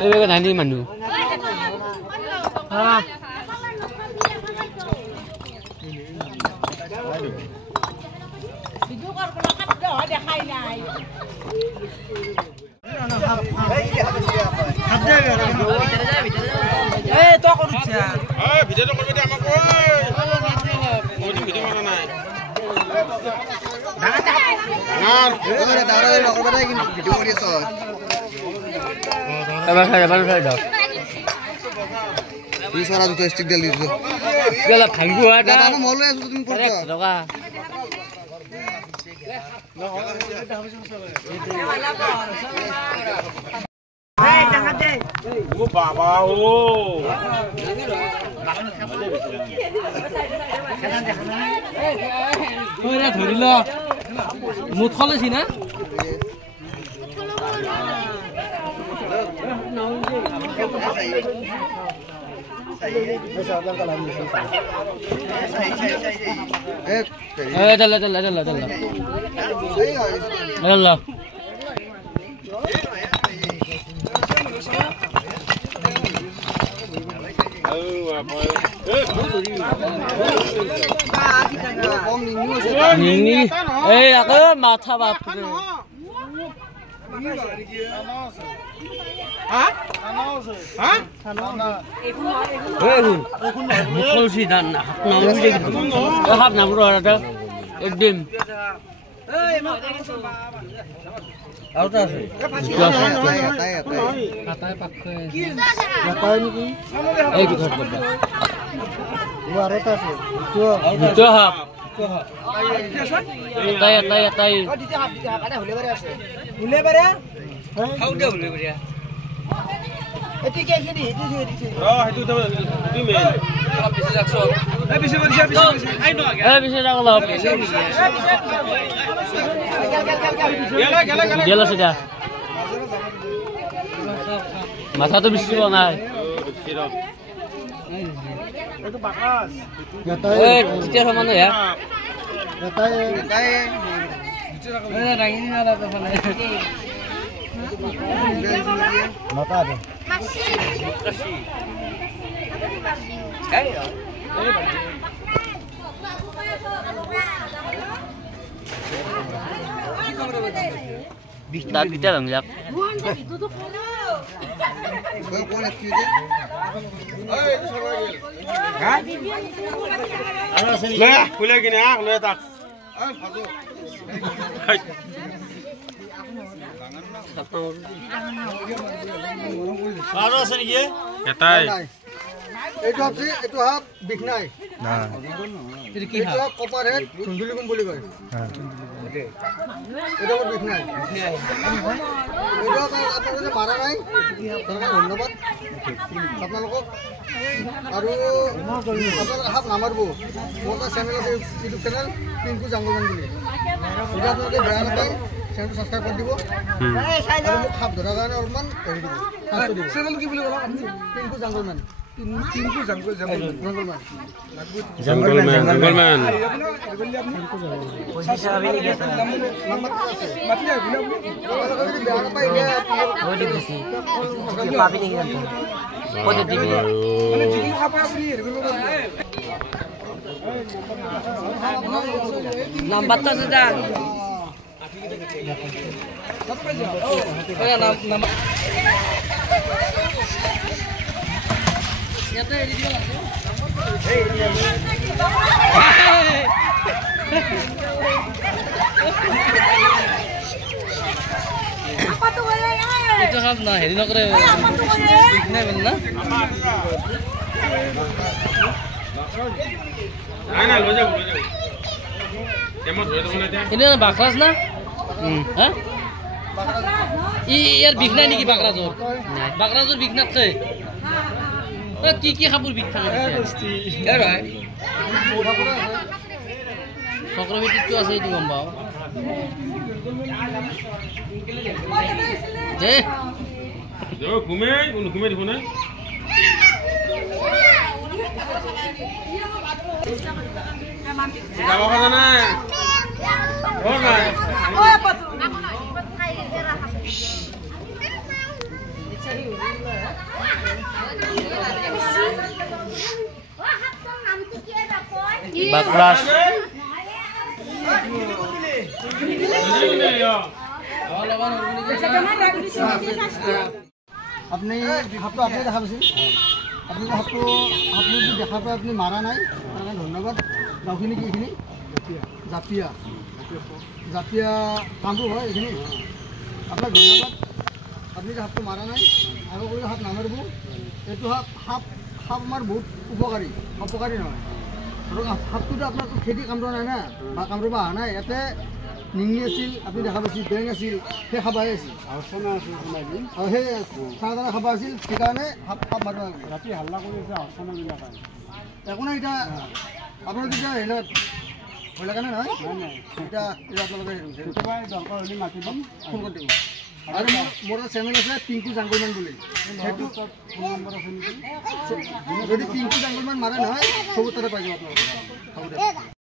Đây cái này đi mà nụ. À. Eh, tu aku rujuk. Video tu kalau dia amak kau. Mungkin video mana naik. Nah, ada taruh di lokal berapa ini video dia so. Baru saya dah. Ini suara tu stick dia lihat tu. Kalau tangguh ada. Mana malu ya sudah import. Doka. Eh, jangan deh. Oh baba oh. Ora ধৰিলা মুঠ খলৈছি না চল Nini, aku mata bapu. Hah? Hah? Mukul sih dan namu jadi. Hap namu ada. Edim. Auto sih. Katanya pakai. Katanya ni. Kita berda. Dua rota sih. Dua hap. Tay. Oh, di hap ada boleh beres. Boleh beres? Kau dah boleh beres. Itu kayak gini, itu. Oh, itu main. Bisa jaksok. Bisa. Ayo dong. Bisa jaksok. Gila sudah. Masa tu bisa mana? Itu bakas. Setiap mana ya? Gatai. Ada ini ada apa mana? Mata ada. Kasih. Kita bang lihat. Lah, boleh gini ah, boleh tak? Ada sini ye? Ketai. Itu hap biknai. Nah. Jadi Itu hap kopar head, sunduli kumpuli kau. Itu hap biknai. Itu apa tu marah nai? Terus धन्यवाद. Sapna loko. Aru apa hap namar bu. Moga channel itu YouTube channel Pinku Janggolan buli. Itu apa tu brand apa? Channel subscribe कर दिबो। aru muk hap dhara gane orman kari dibo। Channel ki buli bola? Pinku Janggolan। Pinku Janggolan। Janggolan. Posisi apa ini kita? Oh di besi. Apa ini kita? Oh di TV. Nampak tu sudah. Oh ya nama. Nyata di mana? Apa tu boleh? Itu kan nah, ini nak kere. Ini benar? Nah, lo jauh. Emang tu mana dia? Ini na bakras na? Hah? Iyar bikna ni ki bakras or? Bakras or bikna tse? কি খাবুর বিক থাকে চক্রবৃত্তি তো আছে গম পাও ঘুমে দেখো না যাব না বাকরাস আপনি হাতটো আপনি দেখা পাইছে আপনি হাতটো আপনি যদি দেখা পায় আপনি মাৰা নাই তাৰ কাৰণে ধন্যবাদ গাঁওখিনি কি এইখিনি জাপিয়া জাপিয়া কামৰূপ হয় এইখিনি আপোনাক ধন্যবাদ আপনি যে হাতটো মাৰা নাই আৰু কৰি হাত নামাৰিব এইটো সাপ আমাৰ বহুত উপকাৰী অপকাৰী নহয় ধৰক সাপটোতো আপোনাৰ খেতি কামৰোৱা নাই না বা কামৰূপ অহা নাই ইয়াতে নিঙি আছিল আপুনি দেখা পাইছিল বেং আছিল সেই খাবাই আছিল আৰু সেই চানা দানা খাবা আছিল সেইকাৰণে সাপ মাৰিব লাগে ৰাতি হাল্লা কৰি আছে আৰ্চনাবিলাক একো নাই এতিয়া আপোনাৰ তেতিয়া হেৰি ভয় লগা নাই নহয় এতিয়া আপোনালোকে দৰকাৰ হ'লে মাতি দিম ফোন কৰি দিব আৰু মোৰ এটা চেনেল আছে পিংকু জাংগলমান বুলি সেইটো ফোন নম্বৰ আছে নেকি যদি পিংকু জাংগলমান মাৰে নহয় চবতে পাই যাব আপোনালোকে হ'ব দিয়ক